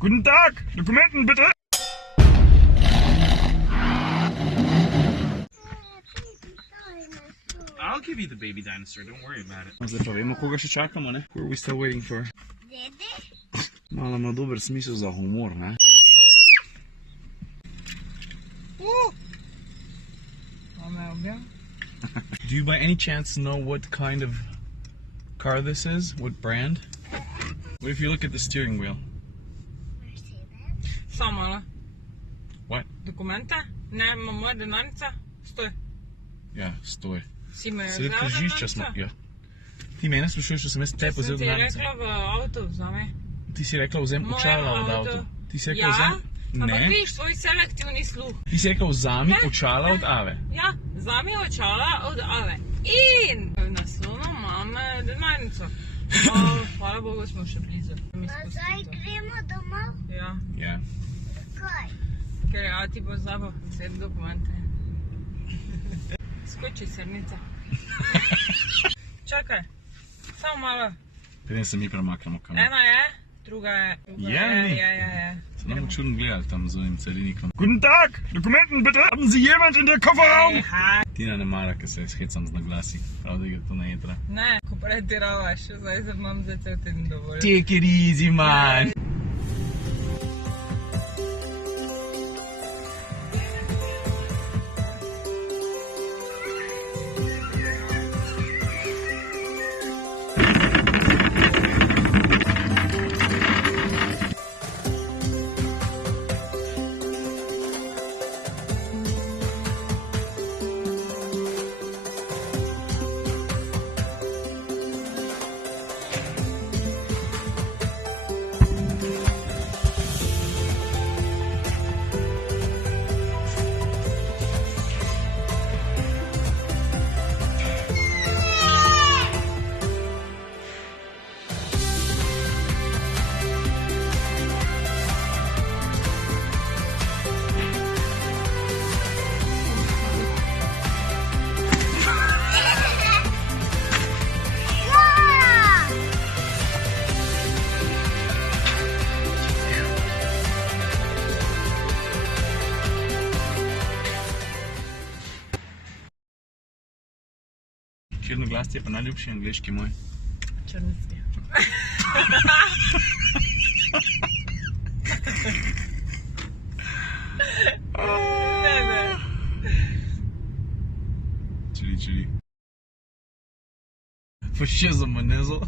Guten Tag, Dokumenten bitte. I'll give you the baby dinosaur, don't worry about it. Zdaj pa vemo, koga še čakamo, ne? Who are we still waiting for? Dede? Malo ima dober smisel za humor, ne? Do you by any chance know what kind of car this is? What brand? What if you look at the steering wheel? Mercedes? Samo malo. What? Dokumente? Ne, ima moja denarnica. Stoj. Ja, stoj. Si me je Sredi vzela križišča smo, denarnica? ja. Ti mene sprašuješ, če sem jaz te vzel Sem ti denarnico. rekla v avtu, vzame. Ti si rekla, vzem Mojem očala od avtu. avta. Ti si rekla, Ja, vzem... ampak Ne. vidiš, tvoj selektivni sluh. Ti si rekla, vzami Ne, očala ne. od Ave. Ja, vzami očala od Ave. In naslovno mame denarnico. Hvala Bogu, smo še blizu. Zdaj gremo domov? Ja, Ja. Zakaj? ker je Ati pozabil vzeti dokumente. Skoči srnica. Čakaj, samo malo. Preden se mi premaknemo kam. Ena je, druga je. Je, ni? Je. So nam čudno gledali tam z onim celinikom. Guten Tag, Dokumenten bitte. Haben Sie jemand in der Kofferraum? Eha, Tina ne mara, ker se shecam z naglasi. Prav, da gre to na jedra. ne, ko pretiravaš, zdaj se imam za cel teden dovolj. Take it easy, man. Črnoglas ti je pa najljubši angleški moj. Črnski. Ne. Čili. Fascizem, ne zo.